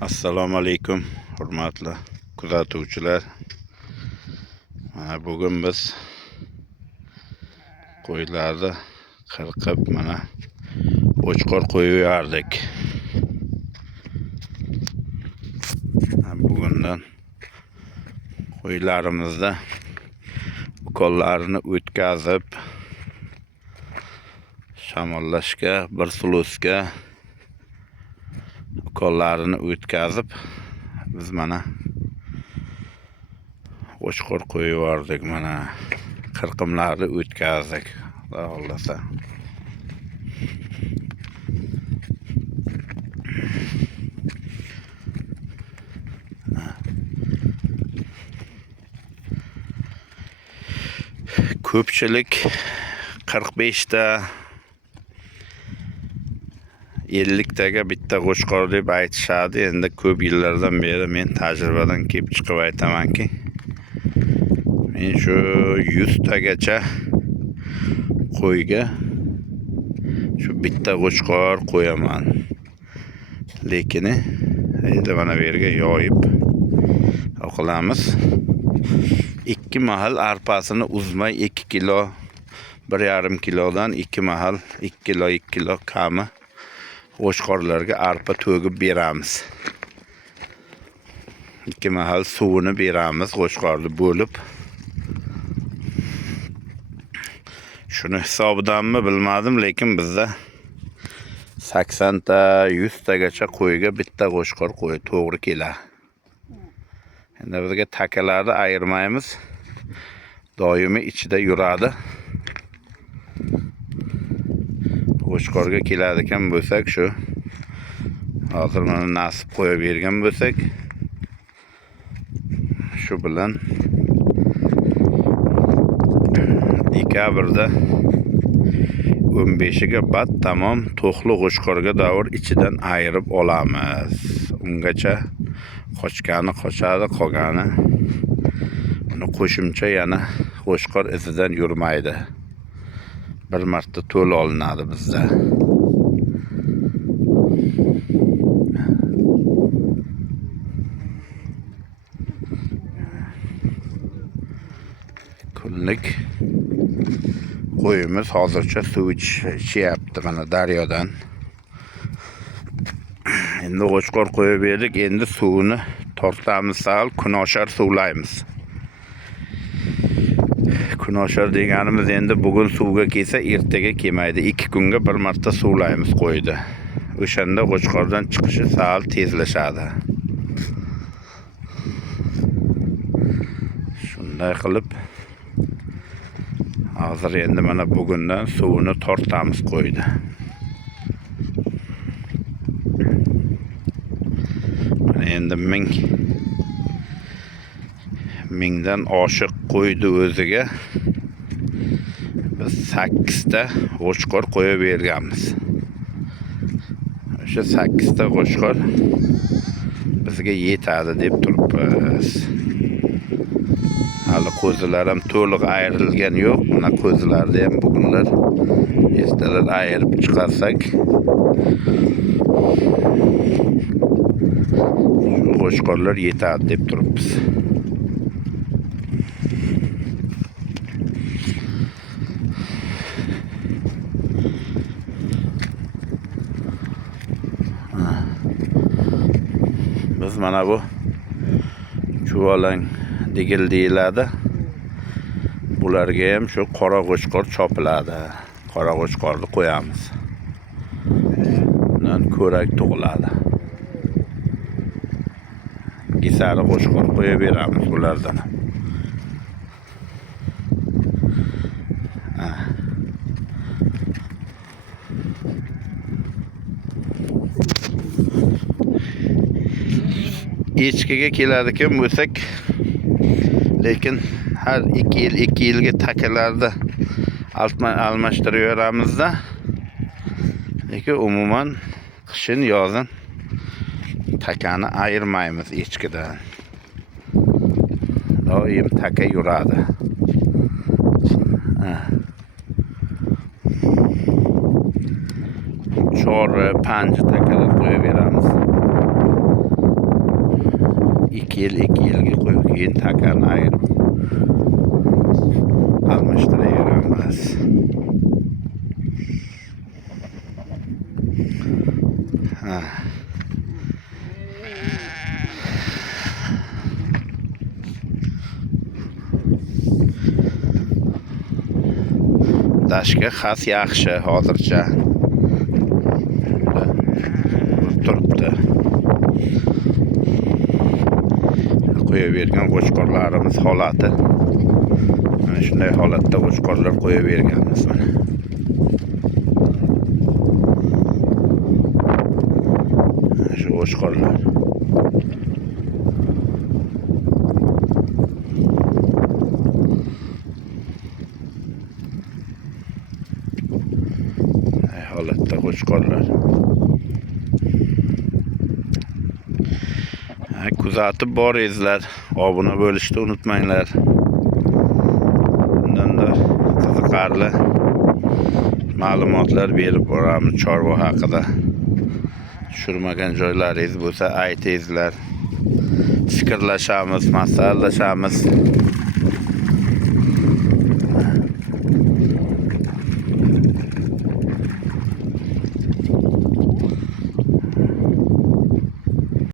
Assalomu alaykum, hurmatli kuzatuvchilar. Bugun biz qo'ylarni qirqib, mana o'chqor qo'yib yubordik. Bugundan qo'ylarimizda ukollarini o'tkazib, shamollashga, bir suluska ukollarini o'tkazib, biz mana o'chqor qo'yib yubordik. Mana qirqimlarni o'tkazdik. Xudo xohlasa. Ko'pchilik 45 ta 50 taga bitta qo'chqor deb aytishadi. Endi ko'p yillardan beri men tajribadan kelib chiqib aytamanki, men shu 100 tagacha qo'yga shu bitta qo'chqor qo'yaman. Lekin endi mana bu yerga yoyib qilamiz. 2 mahal arpasini uzmay 2 kilo 1,5 kilodan 2 mahal 2 kilo kami qo'chqorlarga arpa to'g'ib beramiz. 2 mahal suvini beramiz qo'chqorni bo'lib. Shuni hisobidanmi bilmadim, lekin bizda 80 ta 100 tagacha qo'yga bitta qo'chqor qo'y to'g'ri keladi. Endi bizga takalarni ayirmaymiz. Doimiy ichida yuradi. Qo'chqorga keladigan bo'lsak, shu hozir mana nasib qo'yib bergan bo'lsak, shu bilan dekabrda 15-ga bat tamom to'xli qo'chqorga davr ichidan ayirib olamiz. Ungacha qochgani qochadi, qolgani uni qo'shimcha yana qo'chqor izidan yurmaydi. Bir marta to'l olinadi bizda. Kunlik qo'yimiz hozircha suv ichyapti mana daryodan. Endi qo'chqor qo'yib berdik, endi suvini tortamiz, sal kunoshar suvlaymiz. Kunoshar deganimiz endi bugun suvga kelsa, ertaga kelmaydi. 2 kunga bir marta suvlaymiz qo'ydi. O'shanda qo'chqordan chiqishi sal tezlashadi. Shunday qilib hozir endi mana bugundan suvini tortamiz qo'ydi. Mana endi mingdan oshiq qo'ydi o'ziga. Biz 8 ta qo'chqor qo'yib berganmiz. O'sha 8 ta qo'chqor bizga yetadi deb turibmiz. Hali qo'zilar ham to'liq ayrilgan yo'q. Mana qo'zilarni ham bugunlar ertalar ayirib chiqarsak, shu qo'chqorlar yetadi deb turibmiz. Biz mana bu chuvalang degil deyiladi. Bularga ham shu qora qo'chqor chopiladi. Qora qo'chqorni qo'yamiz. Bundan ko'rak tug'iladi. Gisari qo'chqor qo'yib beramiz bulardan. Echkiga keladigan bo'lsak, lekin har 2 yilga takalarda almashtirib yuramizda. Lekin umuman qishin yozin takani ayirmaymiz echkidan. Doim taka yuradi. Chor 5 takalar qo'yib beramiz. 2 yilga qo'yib keyin takani ayirib almashtiraveramiz. Dashga xas yaxshi hozircha. Turibdi. Qo'yavergan qo'chqorlarimiz holati. Mana shunday holatda qo'chqorlar qo'yaverganmiz mana. Shu qo'chqorlar. Holatda qo'chqorlar. Kuzatib boringizlar, obuna bo'lishni unutmanglar. Bundan da qiziqarli ma'lumotlar berib boramiz chorva haqida. Tushirmagan joylaringiz bo'lsa aytingizlar. Fikrlashamiz, maslahtlashamiz.